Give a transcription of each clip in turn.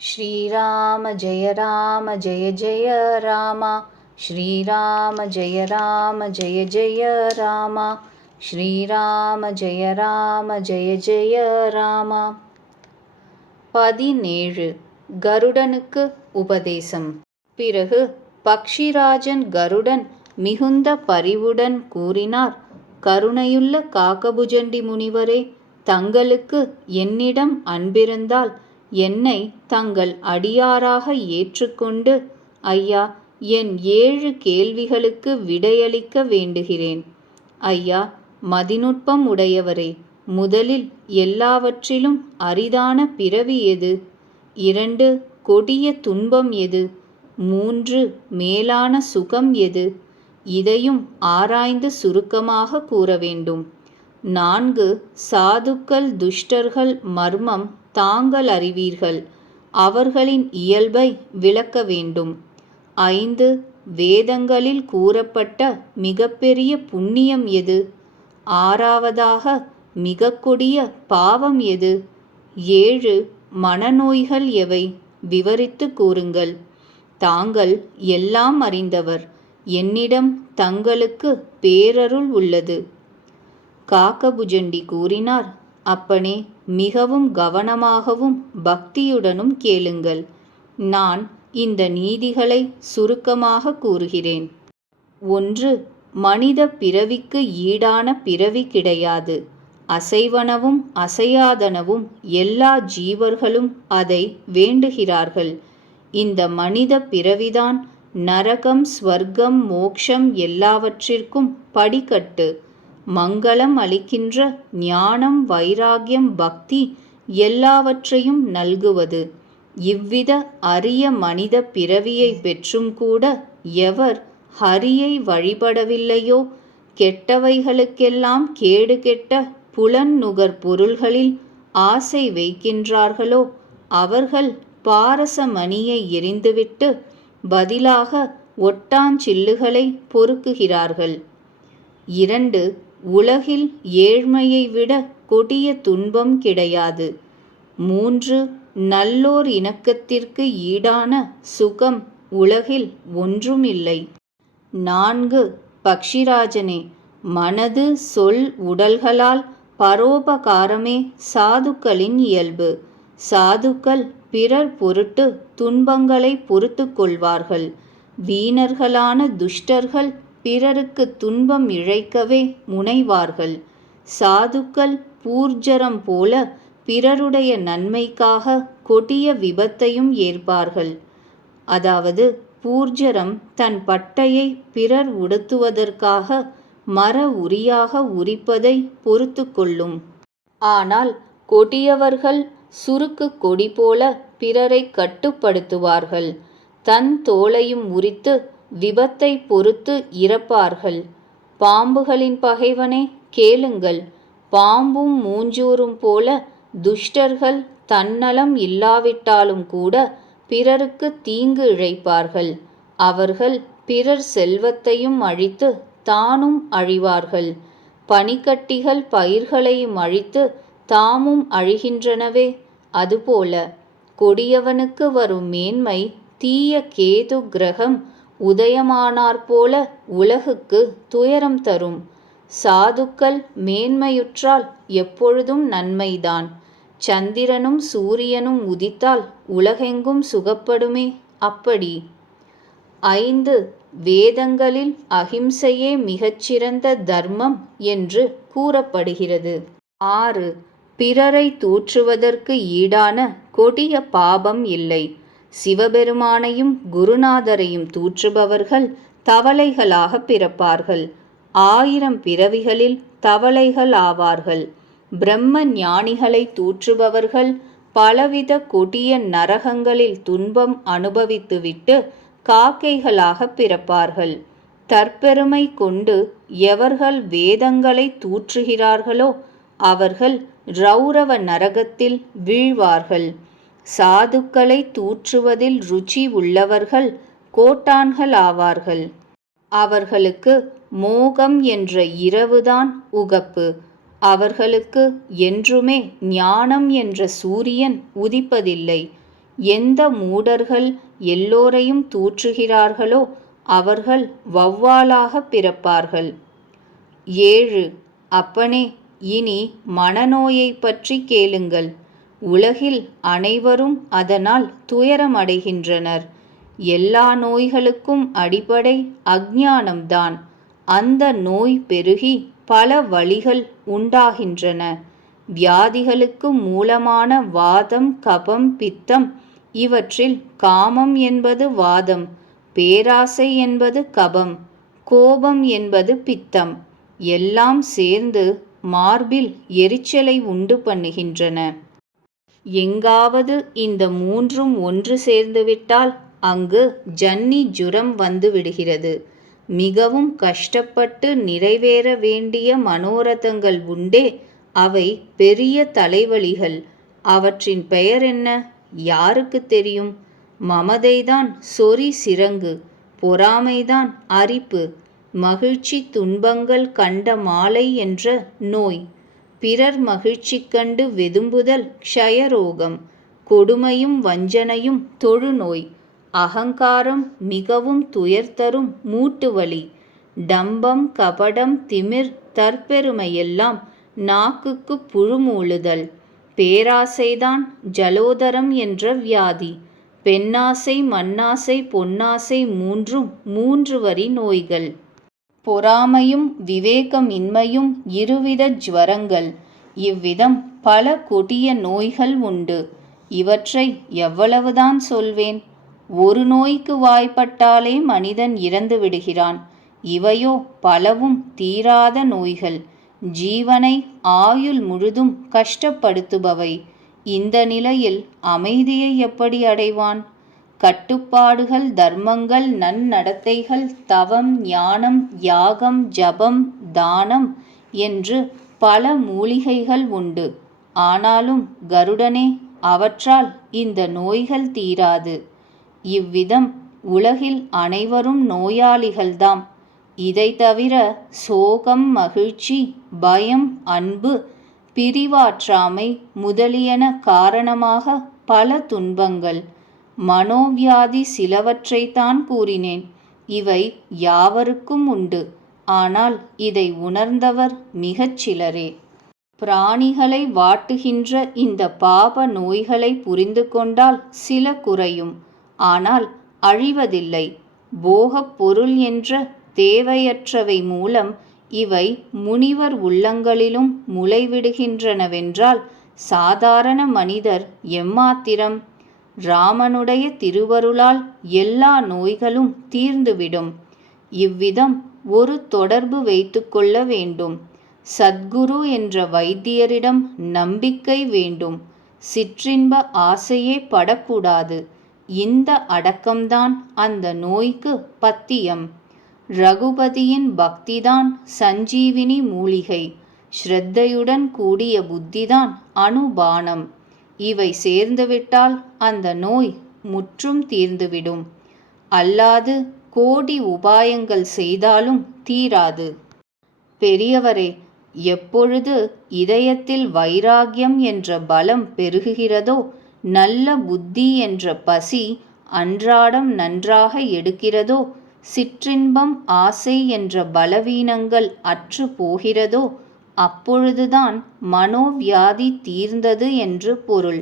श्रीराम जय राम जय जय राम श्रीराम जय राम जय जय राम श्रीराम जय राम जय जय ராமா பதினேழு கருடனுக்கு உபதேசம் பிறகு பக்ஷிராஜன் கருடன் மிகுந்த பரிவுடன் கூறினார் கருணையுள்ள காக்கபுஜண்டி முனிவரே தங்களுக்கு என்னிடம் அன்பிருந்தால் என்னை தங்கள் அடியாராக ஏற்றுக்கொண்டு ஐயா என் ஏழு கேள்விகளுக்கு விடையளிக்க வேண்டுகிறேன். ஐயா மதிநுட்பம் உடையவரே முதலில் எல்லாவற்றிலும் அரிதான பிறவி எது? இரண்டு கொடிய துன்பம் எது? மூன்று மேலான சுகம் எது? இதையும் ஆராய்ந்து சுருக்கமாக கூற வேண்டும் நான்கு சாதுக்கள் துஷ்டர்கள் மர்மம் தாங்கள் அறிவீர்கள். அவர்களின் இயல்பை விளக்க வேண்டும். ஐந்து வேதங்களில் கூறப்பட்ட மிகப்பெரிய புண்ணியம் எது? ஆறாவதாக மிக கொடிய பாவம் எது? ஏழு மனநோய்கள் எவை? விவரித்து கூறுங்கள். தாங்கள் எல்லாம் அறிந்தவர். என்னிடம் தங்களுக்கு பேரருள் உள்ளது. காக்கபுஜண்டி கூறினார் அப்பனே மிகவும் கவனமாகவும் பக்தியுடனும் கேளுங்கள். நான் இந்த நீதிகளை சுருக்கமாக கூறுகிறேன். ஒன்று மனித பிறவிக்கு ஈடான பிறவி கிடையாது. அசைவனவும் அசையாதனவும் எல்லா ஜீவர்களும் அதை வேண்டுகிறார்கள். இந்த மனித பிறவிதான் நரகம் ஸ்வர்க்கம் மோக்ஷம் எல்லாவற்றிற்கும் படிக்கட்டு. மங்களம் அளிக்கின்ற ஞானம் வைராகியம் பக்தி எல்லாவற்றையும் நல்குவது. இவ்வித அரிய மனித பிறவியை பெற்றும் கூட எவர் ஹரியை வழிபடவில்லையோ? கெட்டவைகளுக்கெல்லாம் கேடு கெட்ட புலன் நுகர் பொருள்களில் ஆசை வைக்கின்றார்களோ? அவர்கள் பாரச மணியை எரிந்துவிட்டு பதிலாக ஒட்டாஞ்சில்லுகளை பொறுக்குகிறார்கள். இரண்டு உலகில் ஏழ்மையை விட கொடிய துன்பம் கிடையாது. மூன்று நல்லோர் இணக்கத்திற்கு ஈடான சுகம் உலகில் ஒன்றுமில்லை. நான்கு பக்ஷிராஜனே மனது சொல் உடல்களால் பரோபகாரமே சாதுக்களின் இயல்பு. சாதுக்கள் பிறர் பொருட்டு துன்பங்களை பொறுத்து கொள்வார்கள். வீணர்களான துஷ்டர்கள் பிறருக்கு துன்பம் இழைக்கவே முனைவார்கள். சாதுக்கள் பூர்ஜரம் போல பிறருடைய நன்மைக்காக கொடிய விபத்தையும் ஏற்பார்கள். அதாவது பூர்ஜரம் தன் பட்டையை பிறர் உடுத்துவதற்காக மர உரியாக உரிப்பதை பொறுத்து கொள்ளும். ஆனால் கொடியவர்கள் சுருக்கு கொடி போல பிறரை கட்டுப்படுத்துவார்கள். தன் தோலையும் உரித்து விபத்தை பொறுத்து இறப்பார்கள். பாம்புகளின் பகைவனே கேளுங்கள். பாம்பும் மூஞ்சூரும் போல துஷ்டர்கள் தன்னலம் இல்லாவிட்டாலும் கூட பிறருக்கு தீங்கு இழைப்பார்கள். அவர்கள் பிறர் செல்வத்தையும் அழித்து தானும் அழிவார்கள். பனிக்கட்டிகள் பயிர்களையும் அழித்து தாமும் அழிகின்றனவே. அதுபோல கொடியவனுக்கு வரும் மேன்மை தீய கேது கிரகம் உதயமானாற்போல உலகுக்கு துயரம் தரும். சாதுக்கள் மேன்மையுற்றால் எப்பொழுதும் நன்மைதான். சந்திரனும் சூரியனும் உதித்தால் உலகெங்கும் சுகப்படுமே அப்படி. ஐந்து. வேதங்களில் அகிம்சையே மிகச்சிறந்த தர்மம் என்று கூறப்படுகிறது. ஆறு. பிறரை தூற்றுவதற்கு ஈடான கொடிய பாபம் இல்லை. சிவபெருமானையும் குருநாதரையும் தூற்றுபவர்கள் தவளைகளாக பிறப்பார்கள். ஆயிரம் பிறவிகளில் தவளைகள் ஆவார்கள். பிரம்ம ஞானிகளை தூற்றுபவர்கள் பலவித கொடிய நரகங்களில் துன்பம் அனுபவித்துவிட்டு காக்கைகளாக பிறப்பார்கள். தற்பெருமை கொண்டு எவர்கள் வேதங்களை தூற்றுகிறார்களோ அவர்கள் ரௌரவ நரகத்தில் வீழ்வார்கள். சாதுக்களை தூற்றுவதில் ருச்சி உள்ளவர்கள் கோட்டான்கள் ஆவார்கள். அவர்களுக்கு மோகம் என்ற இரவுதான் உகப்பு. அவர்களுக்கு என்றுமே ஞானம் என்ற சூரியன் உதிப்பதில்லை. எந்த மூடர்கள் எல்லோரையும் தூற்றுகிறார்களோ அவர்கள் வௌவாலாக பிறப்பார்கள். ஏழு. அப்பனே இனி மனநோயை பற்றி கேளுங்கள். உலகில் அனைவரும் அதனால் துயரமடைகின்றனர். எல்லா நோய்களுக்கும் அடிப்படை அஞ்ஞானம்தான் அந்த நோய் பெருகி பல வழிகள் உண்டாகின்றன. வியாதிகளுக்கு மூலமான வாதம் கபம் பித்தம் இவற்றில் காமம் என்பது வாதம் பேராசை என்பது கபம் கோபம் என்பது பித்தம் எல்லாம் சேர்ந்து மார்பில் எரிச்சலை உண்டு பண்ணுகின்றன. எங்காவது இந்த மூன்றும் ஒன்று சேர்ந்துவிட்டால் அங்கு ஜன்னி ஜுரம் வந்து விடுகிறது. மிகவும் கஷ்டப்பட்டு நிறைவேற வேண்டிய மனோரதங்கள் உண்டே. அவை பெரிய தலைவலிகள். அவற்றின் பெயர் என்ன? யாருக்கு தெரியும்? மமதைதான் சொறி சிறங்கு. பொறாமைதான் அரிப்பு. மகிழ்ச்சி துன்பங்கள் கண்ட மாலை என்ற நோய். பிறர் மகிழ்ச்சி கண்டு வெதும்புதல் க்ஷயரோகம். கொடுமையும் வஞ்சனையும் தொழுநோய். அகங்காரம் மிகவும் துயர்தரும் மூட்டுவலி. டம்பம் கபடம் திமிர் தற்பெருமையெல்லாம் நாக்குக்கு புழுமூழுதல் பேராசைதான் ஜலோதரம் என்ற வியாதி. பெண்ணாசை மண்ணாசை பொன்னாசை மூன்றும் மூன்று வரி நோய்கள். பொறாமையும் விவேகமின்மையும் இருவித ஜுவரங்கள். இவ்விதம் பல கொடிய நோய்கள் உண்டு. இவற்றை எவ்வளவுதான் சொல்வேன்? ஒரு நோய்க்கு வாய்ப்பட்டாலே மனிதன் இறந்து விடுகிறான். இவையோ பலவும் தீராத நோய்கள். ஜீவனை ஆயுள் முழுதும் கஷ்டப்படுத்துபவை. இந்த நிலையில் அமைதியை எப்படி அடைவான்? கட்டுப்பாடுகள் தர்மங்கள் நன்னடத்தைகள் தவம் ஞானம் யாகம் ஜபம் தானம் என்று பல மூலிகைகள் உண்டு. ஆனாலும் கருடனே அவற்றால் இந்த நோய்கள் தீராது. இவ்விதம் உலகில் அனைவரும் நோயாளிகள்தாம். இதை தவிர சோகம் மகிழ்ச்சி பயம் அன்பு பிரிவாற்றாமை முதலியன காரணமாக பல துன்பங்கள். மனோவியாதி சிலவற்றைத்தான் கூறினேன். இவை யாவருக்கும் உண்டு. ஆனால் இதை உணர்ந்தவர் மிகச் சிலரே. பிராணிகளை வாட்டுகின்ற இந்த பாப நோய்களை புரிந்து கொண்டால் சில குறையும். ஆனால் அழிவதில்லை. போகப் பொருள் என்ற தேவையற்றவை மூலம் இவை முனிவர் உள்ளங்களிலும் முளைவிடுகின்றனவென்றால் சாதாரண மனிதர் எம்மாத்திரம் ராமனுடைய திருவருளால் எல்லா நோய்களும் தீர்ந்துவிடும். இவ்விதம் ஒரு தொடர்பு வைத்துக்கொள்ள வேண்டும். சத்குரு என்ற வைத்தியரிடம் நம்பிக்கை வேண்டும். சிற்றின்ப ஆசையே படக்கூடாது. இந்த அடக்கம்தான் அந்த நோய்க்கு பத்தியம். ரகுபதியின் பக்திதான் சஞ்சீவினி மூலிகை. ஸ்ரத்தையுடன் கூடிய புத்திதான் அனுபானம். இவை சேர்ந்துவிட்டால் அந்த நோய் முற்றும் தீர்ந்துவிடும். அல்லாது கோடி உபாயங்கள் செய்தாலும் தீராது. பெரியவரே எப்பொழுது இதயத்தில் வைராகியம் என்ற பலம் பெருகுகிறதோ நல்ல புத்தி என்ற பசி அன்றாடம் நன்றாக எடுக்கிறதோ சிற்றின்பம் ஆசை என்ற பலவீனங்கள் அற்று போகிறதோ அப்பொழுதுதான் மனோவியாதி தீர்ந்தது என்று பொருள்.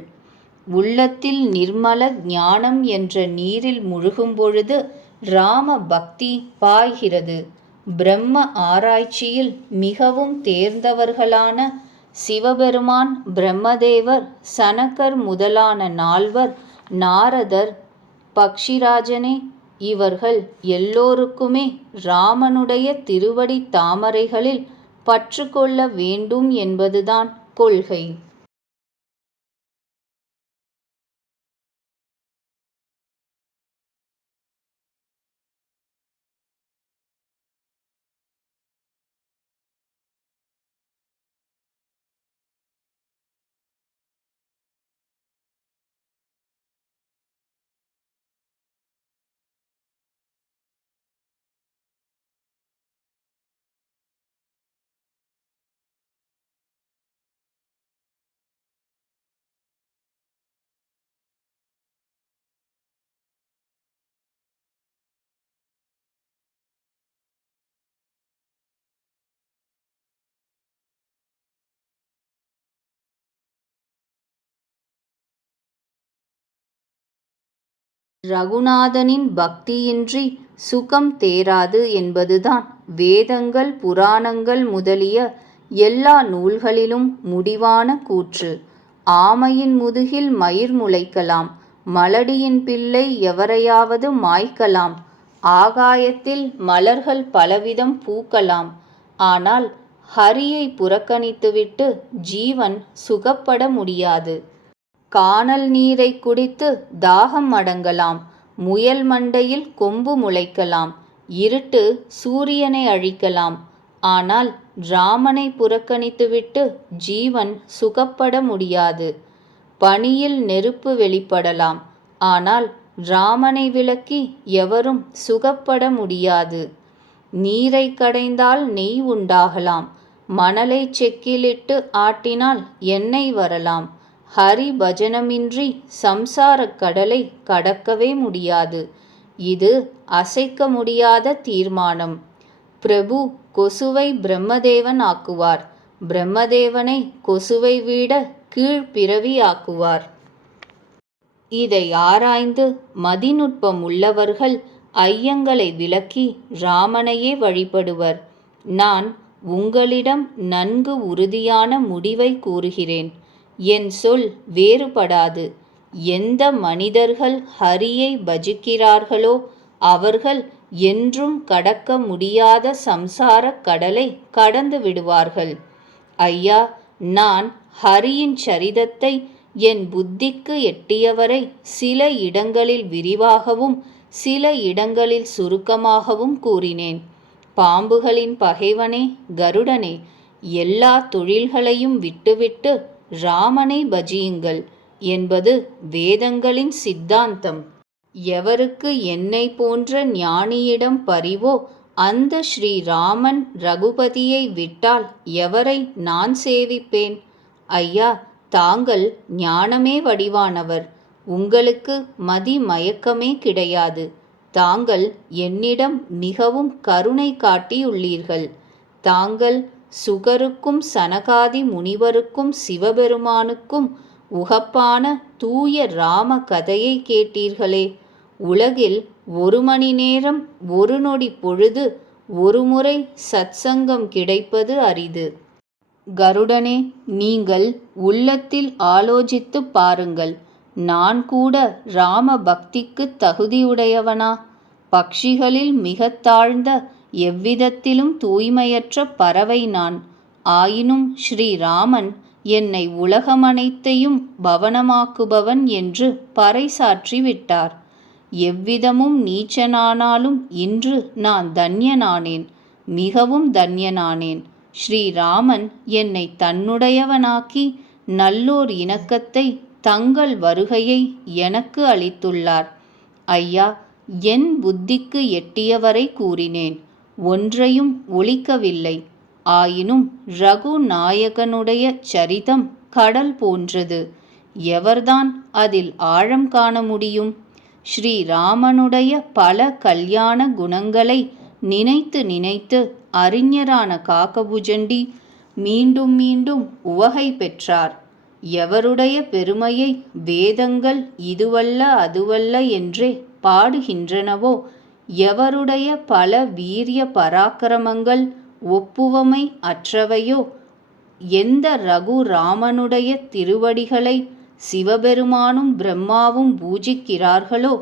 உள்ளத்தில் நிர்மல ஞானம் என்ற நீரில் முழுகும் பொழுது ராம பக்தி பாய்கிறது. பிரம்ம ஆராய்ச்சியில் மிகவும் தேர்ந்தவர்களான சிவபெருமான் பிரம்மதேவர் சனக்கர் முதலான நால்வர் நாரதர் பக்ஷிராஜனே இவர்கள் எல்லோருக்குமே ராமனுடைய திருவடி தாமரைகளில் பற்று கொள்ள வேண்டும் என்பதுதான் கொள்கை. ரகுநாதனின் பக்தியின்றி சுகம் தேராது என்பதுதான் வேதங்கள் புராணங்கள் முதலிய எல்லா நூல்களிலும் முடிவான கூற்று. ஆமையின் முதுகில் மயிர் முளைக்கலாம் மலடியின் பிள்ளை எவரையாவது மாய்க்கலாம் ஆகாயத்தில் மலர்கள் பலவிதம் பூக்கலாம். ஆனால் ஹரியை புறக்கணித்துவிட்டு ஜீவன் சுகப்பட முடியாது. கானல் நீரை குடித்து தாகம் அடங்கலாம். முயல் மண்டையில் கொம்பு முளைக்கலாம். இருட்டு சூரியனை அழிக்கலாம். ஆனால் ராமனை புறக்கணித்துவிட்டு ஜீவன் சுகப்பட முடியாது. பனியில் நெருப்பு வெளிப்படலாம். ஆனால் ராமனை விளக்கி எவரும் சுகப்பட முடியாது. நீரை கடைந்தால் நெய் உண்டாகலாம். மணலை செக்கிலிட்டு ஆட்டினால் எண்ணெய் வரலாம். ஹரி பஜனமின்றி சம்சாரக் கடலை கடக்கவே முடியாது. இது அசைக்க முடியாத தீர்மானம். பிரபு கொசுவை பிரம்மதேவன் ஆக்குவார். பிரம்மதேவனை கொசுவை விட கீழ்பிறவி ஆக்குவார். இதை ஆராய்ந்து மதிநுட்பம் உள்ளவர்கள் ஐயங்களை விளக்கி ராமனையே வழிபடுவர். நான் உங்களிடம் நன்கு உறுதியான முடிவை கூறுகிறேன். என் சொல் வேறுபடாது. எந்த மனிதர்கள் ஹரியை பஜிக்கிறார்களோ அவர்கள் என்றும் கடக்க முடியாத சம்சாரக் கடலை கடந்து விடுவார்கள். ஐயா நான் ஹரியின் சரிதத்தை என் புத்திக்கு எட்டியவரை சில இடங்களில் விரிவாகவும் சில இடங்களில் சுருக்கமாகவும் கூறினேன். பாம்புகளின் பகைவனே கருடனே எல்லா தொழில்களையும் விட்டுவிட்டு ராமனை பஜியுங்கள் என்பது வேதங்களின் சித்தாந்தம். எவருக்கு என்னை போன்ற ஞானியிடம் பரிவோ அந்த ஸ்ரீராமன் ரகுபதியை விட்டால் எவரை நான் சேவிப்பேன்? ஐயா தாங்கள் ஞானமே வடிவானவர். உங்களுக்கு மதி மயக்கமே கிடையாது. தாங்கள் என்னிடம் மிகவும் கருணை காட்டியுள்ளீர்கள். தாங்கள் சுகருக்கும் சனகாதி முனிவருக்கும் சிவபெருமானுக்கும் உகப்பான தூய ராம கதையை கேட்டீர்களே. உலகில் ஒரு மணி நேரம் ஒரு நொடி பொழுது ஒருமுறை சத்சங்கம் கிடைப்பது அரிது. கருடனே நீங்கள் உள்ளத்தில் ஆலோசித்து பாருங்கள். நான் கூட ராம பக்திக்கு தகுதியுடையவனா? பக்ஷிகளில் மிக தாழ்ந்த எவ்விதத்திலும் தூய்மையற்ற பறவை நான். ஆயினும் ஸ்ரீராமன் என்னை உலகமனைத்தையும் பவனமாக்குபவன் என்று பறைசாற்றி விட்டார். எவ்விதமும் நீச்சனானாலும் இன்று நான் தன்யனானேன். மிகவும் தன்யனானேன். ஸ்ரீராமன் என்னை தன்னுடையவனாக்கி நல்லோர் இணக்கத்தை தங்கள் வருகையை எனக்கு அளித்துள்ளார். ஐயா என் புத்திக்கு எட்டியவரை கூறினேன். ஒன்றையும் ஒழிக்கவில்லை. ஆயினும் ரகு நாயகனுடைய சரிதம் கடல் போன்றது. எவர்தான் அதில் ஆழம் காண முடியும்? ஸ்ரீராமனுடைய பல கல்யாண குணங்களை நினைத்து நினைத்து அறிஞரான காக்கபுஜண்டி மீண்டும் மீண்டும் உவகை பெற்றார். எவருடைய பெருமையை வேதங்கள் இதுவல்ல அதுவல்ல என்றே பாடுகின்றனவோ எவருடைய பல வீரிய பராக்கிரமங்கள் ஒப்புவமை அற்றவையோ எந்த ரகு ராமனுடைய திருவடிகளை சிவபெருமானும் பிரம்மாவும் பூஜிக்கிறார்களோ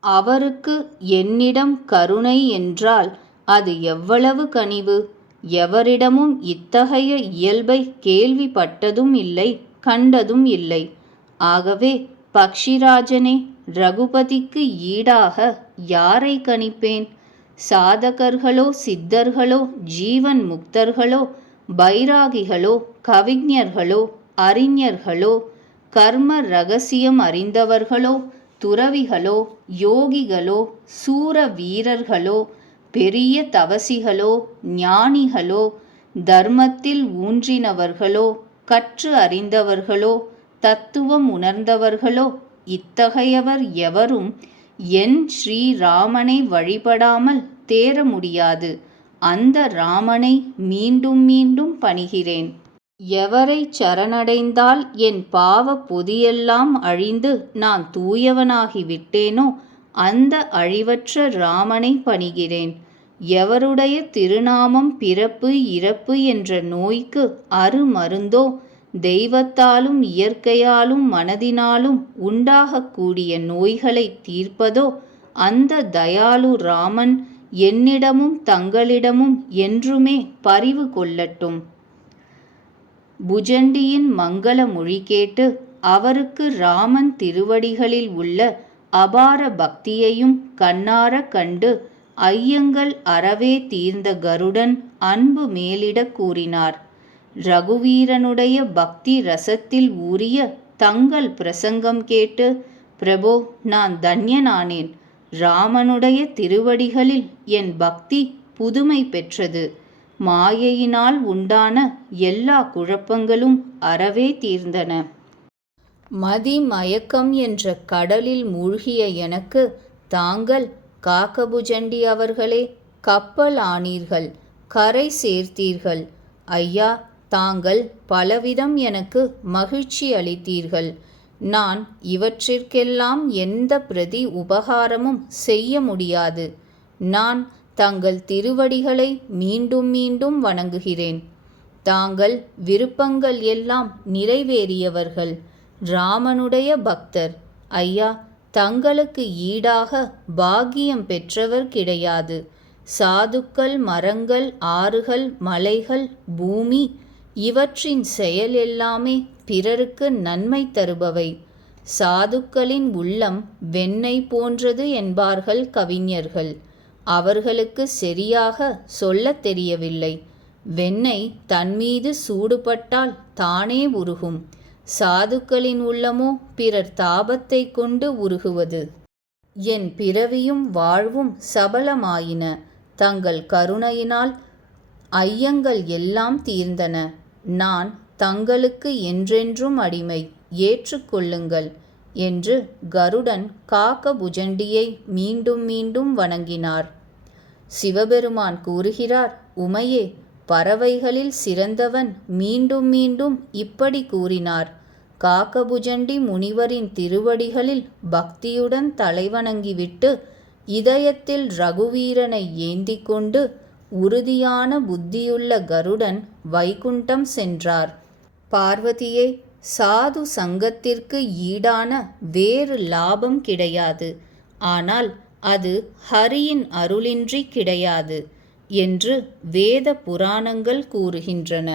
அவருக்கு என்னிடம் கருணை என்றால் அது எவ்வளவு கனிவு? எவரிடமும் இத்தகைய இயல்பை கேள்விப்பட்டதும் இல்லை கண்டதும் இல்லை. ஆகவே பக்ஷிராஜனே ரகுபதிக்கு ஈடாக யாரை கணிப்பேன்? சாதகர்களோ சித்தர்களோ ஜீவன் முக்தர்களோ பைராகிகளோ கவிஞர்களோ அறிஞர்களோ கர்ம ரகசியம் அறிந்தவர்களோ துறவிகளோ யோகிகளோ சூர வீரர்களோ பெரிய தவசிகளோ ஞானிகளோ தர்மத்தில் ஊன்றினவர்களோ கற்று அறிந்தவர்களோ தத்துவம் உணர்ந்தவர்களோ இத்தகையவர் எவரும் என் ஸ்ரீராமனை வழிபடாமல் தேர முடியாது. அந்த ராமனை மீண்டும் மீண்டும் பணிகிறேன். எவரை சரணடைந்தால் என் பாவ பொதியெல்லாம் அழிந்து நான் தூயவனாகி விட்டேனோ அந்த அழிவற்ற ராமனை பணிகிறேன். எவருடைய திருநாமம் பிறப்பு இறப்பு என்ற நோய்க்கு அருமருந்தோ தெய்வத்தாலும் இயற்கையாலும் மனதினாலும் உண்டாகக்கூடிய நோய்களை தீர்ப்பதோ அந்த தயாளு ராமன் என்னிடமும் தங்களிடமும் என்றுமே பரிவு கொள்ளட்டும். புஜண்டியின் மங்கள மொழி கேட்டு அவருக்கு ராமன் திருவடிகளில் உள்ள அபார பக்தியையும் கண்ணார கண்டு ஐயங்கள் அறவே தீர்ந்த கருடன் அன்பு மேலிடக் கூறினார். ரகுவீரனுடைய பக்தி ரசத்தில் ஊறிய தங்கள் பிரசங்கம் கேட்டு பிரபோ நான் தன்யனானேன். ராமனுடைய திருவடிகளில் என் பக்தி புதுமை பெற்றது. மாயையினால் உண்டான எல்லா குழப்பங்களும் அறவே தீர்ந்தன. மதி மயக்கம் என்ற கடலில் மூழ்கிய எனக்கு தாங்கள் காக்கபுஜண்டி அவர்களே கப்பல் ஆனீர்கள் கரை சேர்த்தீர்கள். ஐயா தாங்கள் பலவிதம் எனக்கு மகிழ்ச்சி அளித்தீர்கள். நான் இவற்றிற்கெல்லாம் எந்த பிரதி உபகாரமும் செய்ய முடியாது. நான் தங்கள் திருவடிகளை மீண்டும் மீண்டும் வணங்குகிறேன். தாங்கள் விருப்பங்கள் எல்லாம் நிறைவேறியவர்கள். ராமனுடைய பக்தர். ஐயா தங்களுக்கு ஈடாக பாக்கியம் பெற்றவர் கிடையாது. சாதுக்கள் மரங்கள் ஆறுகள் மலைகள் பூமி இவற்றின் செயல் எல்லாமே பிறருக்கு நன்மை தருபவை. சாதுக்களின் உள்ளம் வெண்ணெய் போன்றது என்பார்கள் கவிஞர்கள். அவர்களுக்கு சரியாக சொல்லத் தெரியவில்லை. வெண்ணெய் தன்மீது சூடுபட்டால் தானே உருகும். சாதுக்களின் உள்ளமோ பிறர் தாபத்தை கொண்டு உருகுவது. என் பிறவியும் வாழ்வும் சபலமாயின. தங்கள் கருணையினால் ஐயங்கள் எல்லாம் தீர்ந்தன. நான் தங்களுக்கு என்றென்றும் அடிமை. ஏற்றுக்கொள்ளுங்கள் என்று கருடன் காக்க புஜண்டியை மீண்டும் மீண்டும் வணங்கினார். சிவபெருமான் கூறுகிறார் உமையே பறவைகளில் சிறந்தவன் மீண்டும் மீண்டும் இப்படி கூறினார். காக்கபுஜண்டி முனிவரின் திருவடிகளில் பக்தியுடன் தலைவணங்கிவிட்டு இதயத்தில் ரகுவீரனை ஏந்தி கொண்டு உறுதியான புத்தியுள்ள கருடன் வைகுண்டம் சென்றார். பார்வதியே சாது சங்கத்திற்கு ஈடான வேறு லாபம் கிடையாது. ஆனால் அது ஹரியின் அருளின்றி கிடையாது என்று வேத புராணங்கள் கூறுகின்றன.